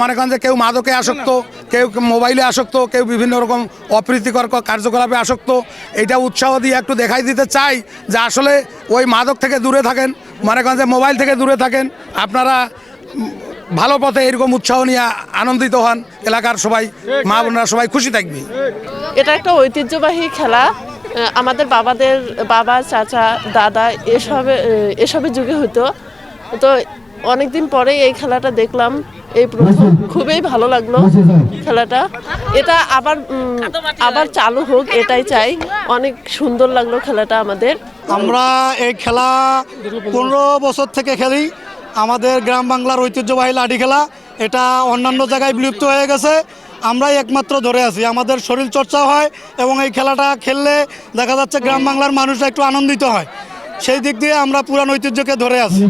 মনে করেন যে কেউ মাদকে আসক্ত, কেউ মোবাইলে আসক্ত, কেউ বিভিন্ন রকম অপ্রীতিকর কার্যকলাপে আসক্ত। এটা উৎসাহ দিয়ে একটু দেখাই দিতে চাই যে আসলে ওই মাদক থেকে দূরে থাকেন, মনে করেন যে মোবাইল থেকে দূরে থাকেন, আপনারা ভালো পথে এরকম উৎসাহ নিয়ে আনন্দিত হন, এলাকার সবাই মা বোনরা সবাই খুশি থাকবে। এটা একটা ঐতিহ্যবাহী খেলা। আমাদের বাবা চাচা দাদা এসবের যুগে হতো। তো অনেকদিন পরে এই খেলাটা দেখলাম, এই প্রথম খুবই ভালো লাগলো খেলাটা। এটা আবার চালু হোক এটাই চাই। অনেক সুন্দর লাগলো খেলাটা আমাদের। আমরা এই খেলা 15 বছর থেকে খেলি। আমাদের গ্রাম বাংলার ঐতিহ্যবাহী লাঠি খেলা, এটা অন্যান্য জায়গায় বিলুপ্ত হয়ে গেছে, আমরাই একমাত্র ধরে আছি। আমাদের শরীর চর্চা হয় এবং এই খেলাটা খেললে দেখা যাচ্ছে গ্রাম বাংলার মানুষরা একটু আনন্দিত হয়। সেই দিক দিয়ে আমরা পুরান ঐতিহ্যকে ধরে আছি।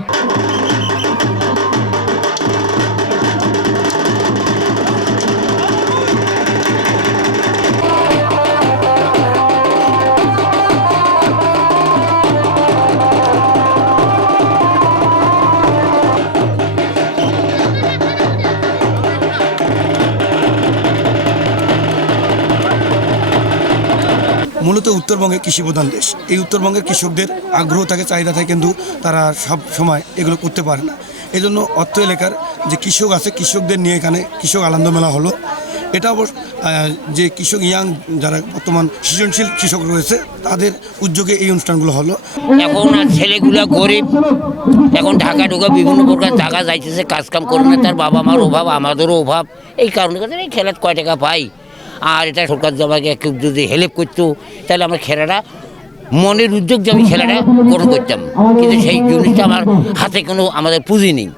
মূলত উত্তরবঙ্গে কৃষিপ্রধান দেশ। এই উত্তরবঙ্গের কৃষকদের আগ্রহ থাকে, চাহিদা থাকে, কিন্তু তারা সব সময় এগুলো করতে পারে না। এই জন্য অত্র এলাকার যে কৃষক আছে, কৃষকদের নিয়ে এখানে কৃষক আনন্দ মেলা হলো। এটা অবশ্য যে কৃষক ইয়াং যারা বর্তমান সৃজনশীল কৃষক রয়েছে তাদের উদ্যোগে এই অনুষ্ঠানগুলো হলো। এখন ছেলেগুলো গরিব, এখন ঢাকা ঢুকা বিভিন্ন প্রকার টাকা যাইতেছে, কাজকাম করে না, তার বাবা মার অভাব, আমাদেরও অভাব। এই কারণে এই খেলার কয় টাকা পাই, আর এটা সরকার আমাকে একটু যদি হেল্প করতো তাহলে আমার খেলাটা মনের উদ্যোগ যে আমি খেলাটা গ্রহণ করতাম, কিন্তু সেই জিনিসটা আমার হাতে কোনো আমাদের পুঁজি নেই।